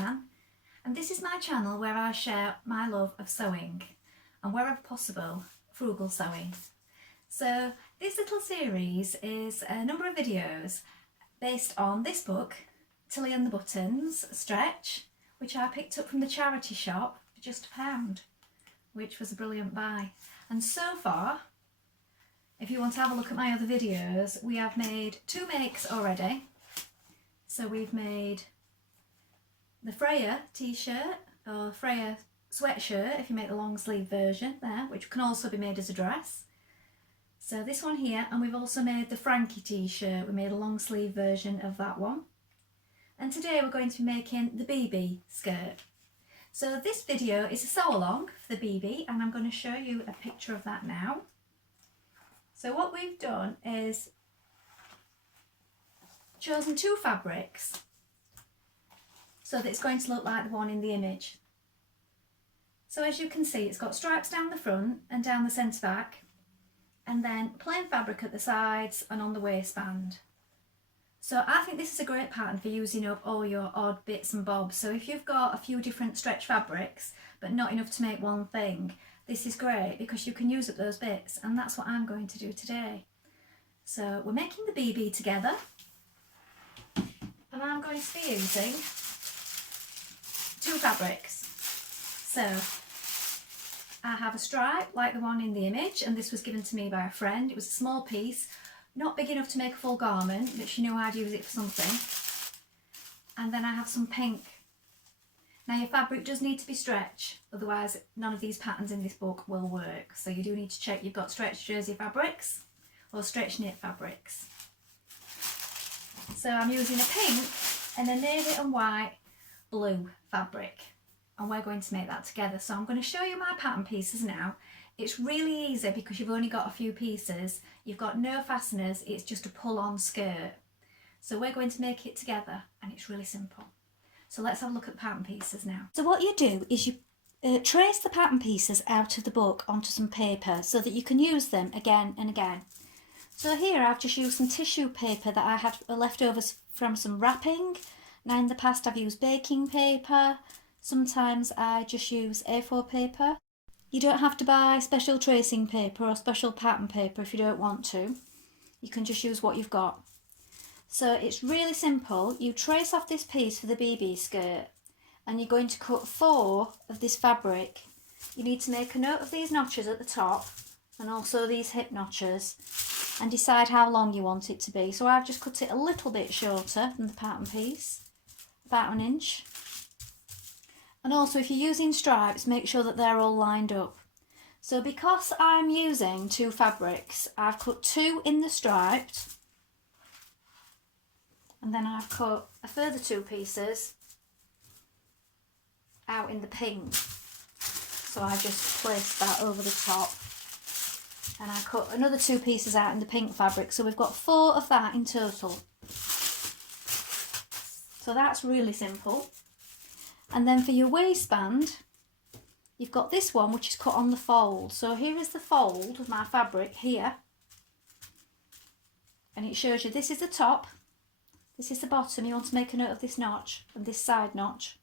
Jan, and this is my channel where I share my love of sewing and wherever possible, frugal sewing. So this little series is a number of videos based on this book, Tilly and the Buttons Stretch, which I picked up from the charity shop for just £1, which was a brilliant buy. And so far, if you want to have a look at my other videos, we have made 2 makes already. So we've made the Freya t-shirt, or Freya sweatshirt if you make the long sleeve version there, which can also be made as a dress. So this one here, and we've also made the Frankie t-shirt. We made a long sleeve version of that one. And today we're going to be making the Bibi skirt. So this video is a sew along for the Bibi, and I'm going to show you a picture of that now. So what we've done is chosen 2 fabrics so that it's going to look like the one in the image. So as you can see, it's got stripes down the front and down the centre back, and then plain fabric at the sides and on the waistband. So I think this is a great pattern for using up all your odd bits and bobs. So if you've got a few different stretch fabrics but not enough to make one thing, this is great because you can use up those bits, and that's what I'm going to do today. So we're making the Bibi together, and I'm going to be using 2 fabrics. So I have a stripe like the one in the image, and this was given to me by a friend. It was a small piece, not big enough to make a full garment, but she knew I'd use it for something. And then I have some pink. Now your fabric does need to be stretch, otherwise none of these patterns in this book will work. So you do need to check you've got stretch jersey fabrics or stretch knit fabrics. So I'm using a pink and a navy and white blue fabric, and we're going to make that together. So I'm going to show you my pattern pieces now. It's really easy because you've only got a few pieces. You've got no fasteners, it's just a pull-on skirt. So we're going to make it together, and it's really simple. So let's have a look at the pattern pieces now. So what you do is you trace the pattern pieces out of the book onto some paper so that you can use them again and again. So here I've just used some tissue paper that I had leftovers from some wrapping. Now in the past I've used baking paper. Sometimes I just use A4 paper. You don't have to buy special tracing paper or special pattern paper if you don't want to. You can just use what you've got. So it's really simple. You trace off this piece for the Bibi skirt, and you're going to cut 4 of this fabric. You need to make a note of these notches at the top and also these hip notches, and decide how long you want it to be. So I've just cut it a little bit shorter than the pattern piece, about 1 inch. And also if you're using stripes, make sure that they're all lined up. So because I'm using 2 fabrics, I've cut 2 in the striped, and then I've cut a further 2 pieces out in the pink. So I just placed that over the top, and I cut another 2 pieces out in the pink fabric. So we've got 4 of that in total. So that's really simple. And then for your waistband, you've got this one which is cut on the fold. So here is the fold of my fabric here, and it shows you this is the top, this is the bottom. You want to make a note of this notch and this side notch,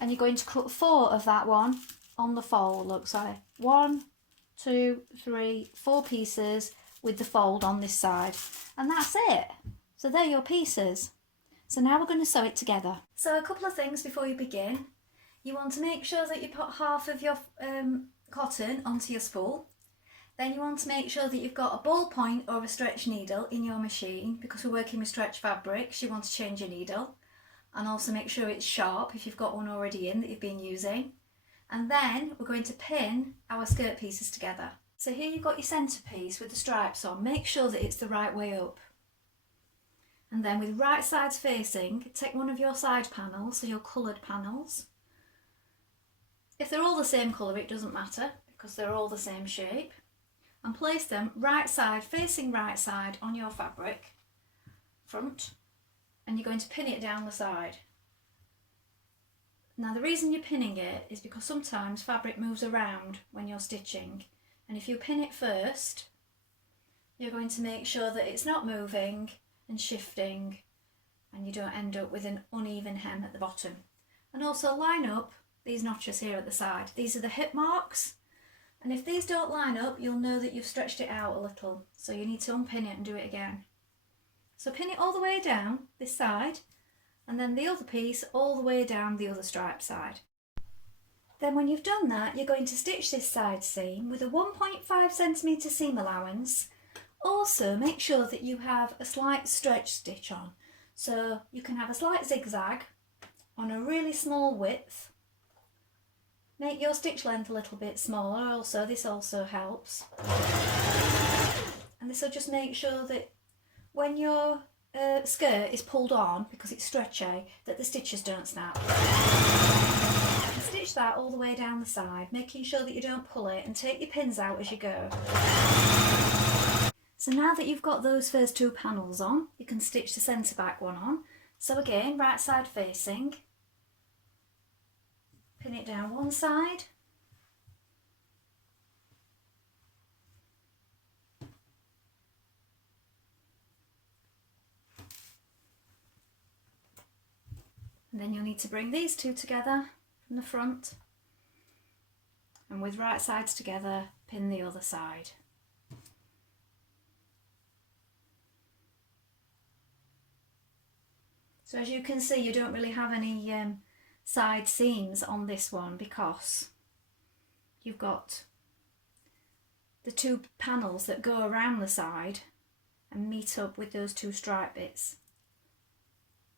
and you're going to cut 4 of that one on the fold. Look, sorry, 1, 2, 3, 4 pieces with the fold on this side, and that's it. So they're your pieces. So now we're going to sew it together. So a couple of things before you begin. You want to make sure that you put half of your cotton onto your spool. Then you want to make sure that you've got a ballpoint or a stretch needle in your machine, because we're working with stretch fabrics. You want to change your needle, and also make sure it's sharp if you've got one already in that you've been using. And then we're going to pin our skirt pieces together. So here you've got your centre piece with the stripes on. Make sure that it's the right way up. And then with right sides facing, take one of your side panels, so your coloured panels. If they're all the same colour, it doesn't matter because they're all the same shape. And place them right side facing right side on your fabric front, and you're going to pin it down the side. Now the reason you're pinning it is because sometimes fabric moves around when you're stitching, and if you pin it first, you're going to make sure that it's not moving and shifting, and you don't end up with an uneven hem at the bottom. And also line up these notches here at the side. These are the hip marks. And if these don't line up, you'll know that you've stretched it out a little. So you need to unpin it and do it again. So pin it all the way down this side, and then the other piece all the way down the other stripe side. Then when you've done that, you're going to stitch this side seam with a 1.5cm seam allowance. Also make sure that you have a slight stretch stitch on. So you can have a slight zigzag on a really small width. Make your stitch length a little bit smaller also, this also helps. And this will just make sure that when your skirt is pulled on, because it's stretchy, that the stitches don't snap. And stitch that all the way down the side, making sure that you don't pull it, and take your pins out as you go. So now that you've got those first two panels on, you can stitch the centre back one on. So again, right side facing. Pin it down one side, and then you'll need to bring these two together from the front, and with right sides together, pin the other side. So as you can see, you don't really have any side seams on this one because you've got the two panels that go around the side and meet up with those two stripe bits.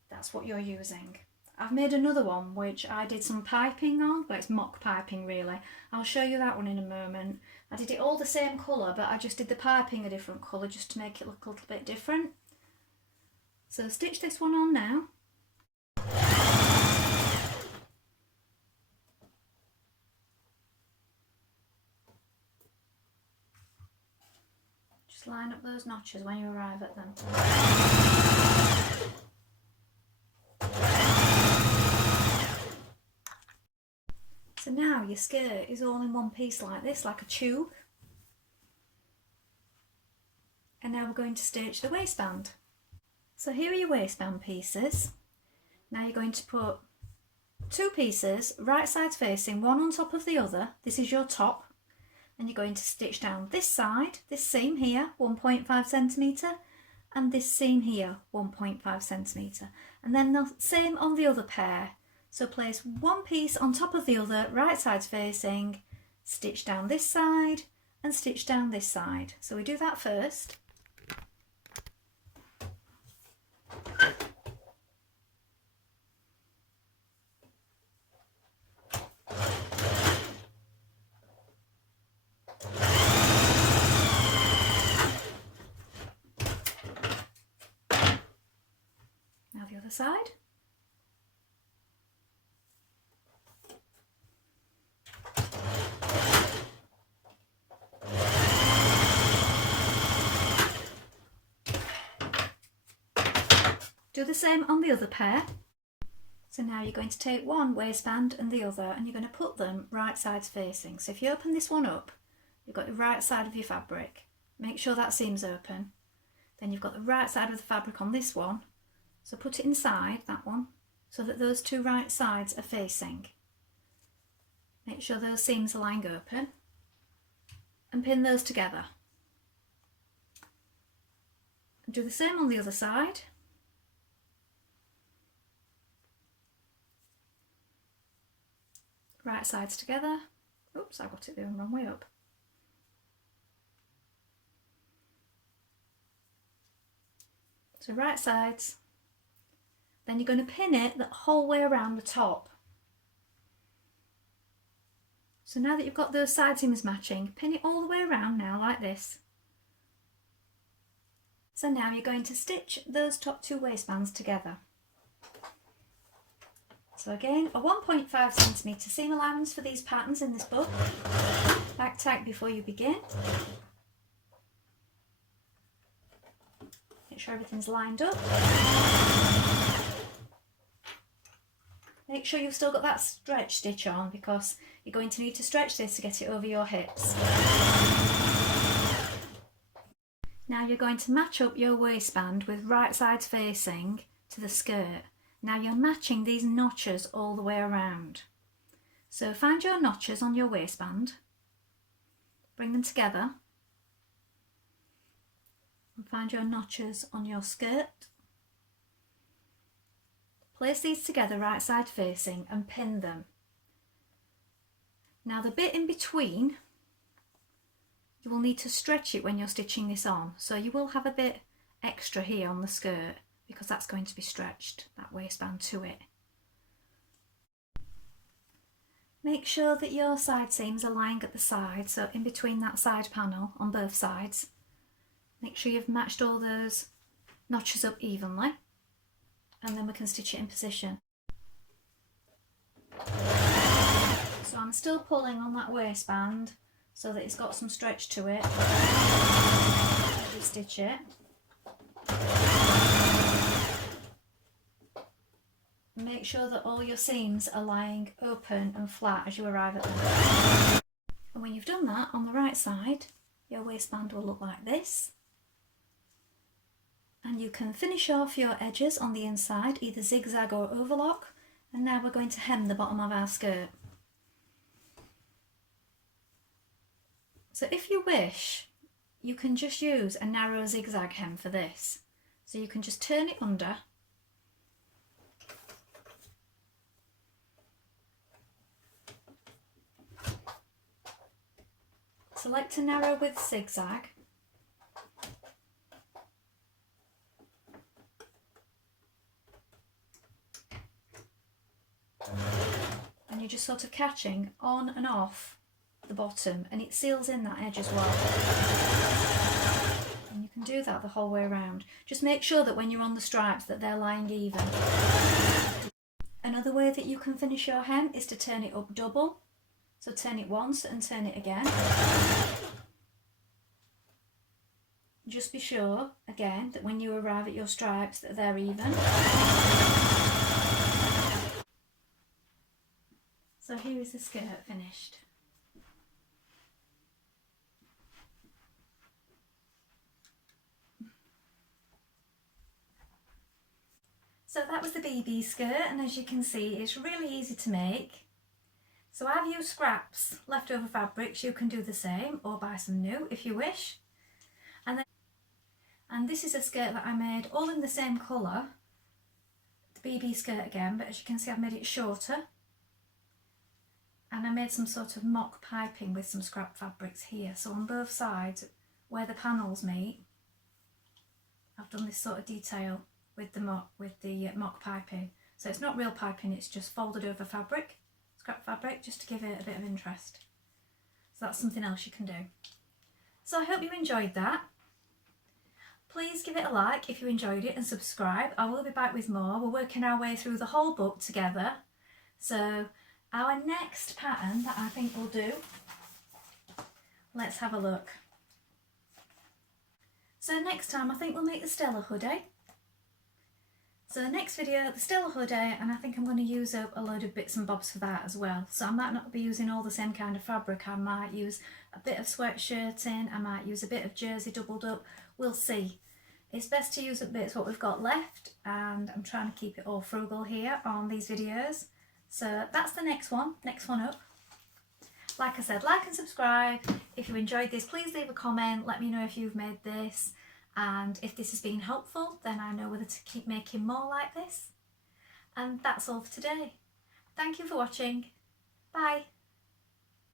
That's what you're using. I've made another one which I did some piping on, well, it's mock piping really. I'll show you that one in a moment. I did it all the same colour, but I just did the piping a different colour just to make it look a little bit different. So stitch this one on now. Just line up those notches when you arrive at them. So now your skirt is all in one piece like this, like a tube. And now we're going to stitch the waistband. So here are your waistband pieces. Now you're going to put two pieces, right sides facing, one on top of the other. This is your top. And you're going to stitch down this side, this seam here, 1.5cm, and this seam here, 1.5cm. And then the same on the other pair. So place one piece on top of the other, right sides facing, stitch down this side, and stitch down this side. So we do that first. Now the other side. Do the same on the other pair. So now you're going to take one waistband and the other, and you're going to put them right sides facing. So if you open this one up, you've got the right side of your fabric. Make sure that seam's open. Then you've got the right side of the fabric on this one. So put it inside that one so that those two right sides are facing. Make sure those seams are lying open and pin those together. And do the same on the other side. Right sides together. Oops, I got it the wrong way up. So right sides. Then you're going to pin it the whole way around the top. So now that you've got those side seams matching, pin it all the way around now like this. So now you're going to stitch those top two waistbands together. So again, a 1.5cm seam allowance for these patterns in this book. Back tight before you begin. Make sure everything's lined up. Make sure you've still got that stretch stitch on because you're going to need to stretch this to get it over your hips. Now you're going to match up your waistband with right sides facing to the skirt. Now you're matching these notches all the way around. So find your notches on your waistband, bring them together, and find your notches on your skirt. Place these together right side facing and pin them. Now the bit in between, you will need to stretch it when you're stitching this on, so you will have a bit extra here on the skirt because that's going to be stretched, that waistband to it. Make sure that your side seams are lying at the side, so in between that side panel on both sides. Make sure you've matched all those notches up evenly, and then we can stitch it in position. So I'm still pulling on that waistband so that it's got some stretch to it. Stitch it. Make sure that all your seams are lying open and flat as you arrive at them. And when you've done that, on the right side, your waistband will look like this. And you can finish off your edges on the inside, either zigzag or overlock. And now we're going to hem the bottom of our skirt. So if you wish, you can just use a narrow zigzag hem for this. So you can just turn it under. Select a narrow width zigzag. And you're just sort of catching on and off the bottom, and it seals in that edge as well. And you can do that the whole way around. Just make sure that when you're on the stripes that they're lying even. Another way that you can finish your hem is to turn it up double. So turn it once and turn it again. Just be sure, again, that when you arrive at your stripes that they're even. So here is the skirt finished. So that was the Bibi skirt, and as you can see it's really easy to make. So I've used scraps, leftover fabrics. You can do the same or buy some new if you wish. And this is a skirt that I made all in the same colour, the Bibi skirt again, but as you can see I've made it shorter. And I made some sort of mock piping with some scrap fabrics here. So on both sides where the panels meet, I've done this sort of detail with the mock piping. So it's not real piping, it's just folded over fabric, scrap fabric, just to give it a bit of interest. So that's something else you can do. So I hope you enjoyed that. Please give it a like if you enjoyed it and subscribe. I will be back with more. We're working our way through the whole book together. So our next pattern that I think we'll do, let's have a look. So next time I think we'll make the Stella hoodie. So next video, the Stella hoodie, and I think I'm going to use up a load of bits and bobs for that as well. So I might not be using all the same kind of fabric. I might use a bit of sweatshirting, I might use a bit of jersey doubled up. We'll see. It's best to use up bits what we've got left, and I'm trying to keep it all frugal here on these videos. So that's the next one up. Like I said, like and subscribe. If you enjoyed this, please leave a comment. Let me know if you've made this. And if this has been helpful, then I know whether to keep making more like this. And that's all for today. Thank you for watching. Bye.